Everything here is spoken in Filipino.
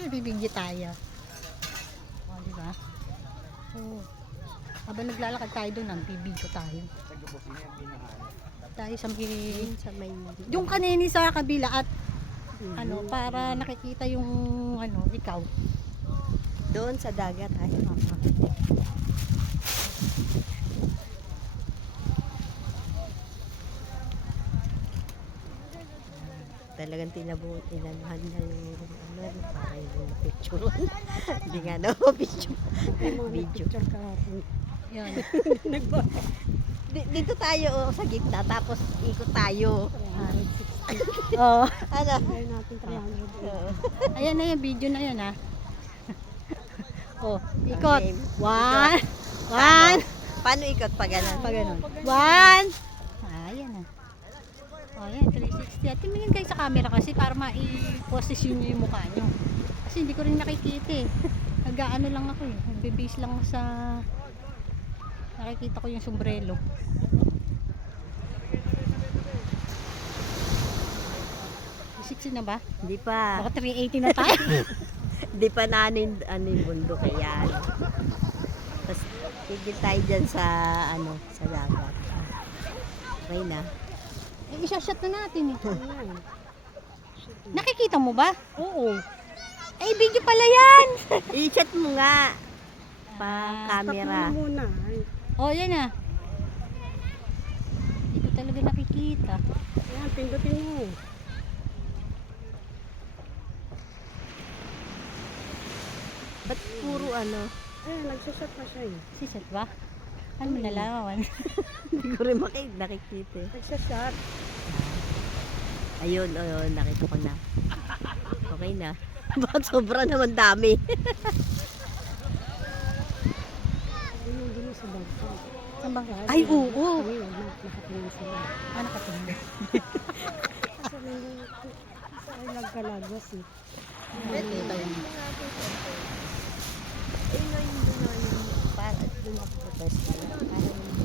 Bibigyan tayo. O, di ba? Oo. Habang naglalakad tayo doon, nagbibidyo tayo. Tayo sa may... Yung kanini sa kabila at ano, para nakikita yung ano, ikaw. Doon sa dagat ay. Talagang tinanuhan niya yung ano, para yung picture. Hindi nga na picture. Video. Yan. Dito tayo oh, sa gitna, tapos ikot tayo. Oh. Ano? natin 300. Oo. Ayan na yan, video na yan ha. Oh, ikot. Okay. One. One. Paano ikot pa ganun? Pa ganun. One. Ayan na. Oh, ayan, 360. At tumingin kayo sa camera kasi para ma-position nyo yung mukha nyo. Kasi hindi ko rin nakikita eh. Nag-ano lang ako eh. Nagbe-base lang sa... Nakikita ko yung sombrero. Na ba? Hindi pa. Baka 380 na tayo. Hindi pa na ano yung bundok kaya. Tapos tigil tayo dyan sa ano, sa dagat. Okay na. Eh, isa-shot na natin eh. Nakikita mo ba? Oo. Eh, video pala yan! I-chat mo nga. Pa camera. Stop muna. Oh, yan na. Hindi ko talaga nakikita. Ayan, pindutin mo. Ba't puro ano? Ayan, nagsashot na siya eh. Si Seth ba? Ano mo nalaman? Hindi ko rin nakikita eh. Nagsashot. Ayun, ayun, nakita ko na. Okay na. Bakit sobra naman dami? Ayun yung gino sa bangka. Saan ba? Ay, oo. Ayun, nakatingin sila. Ah, nakatingin. Kasi nandun, sa ay nagkalagwas eh. Ito yan. Ayun na yung para doon ako protest. Para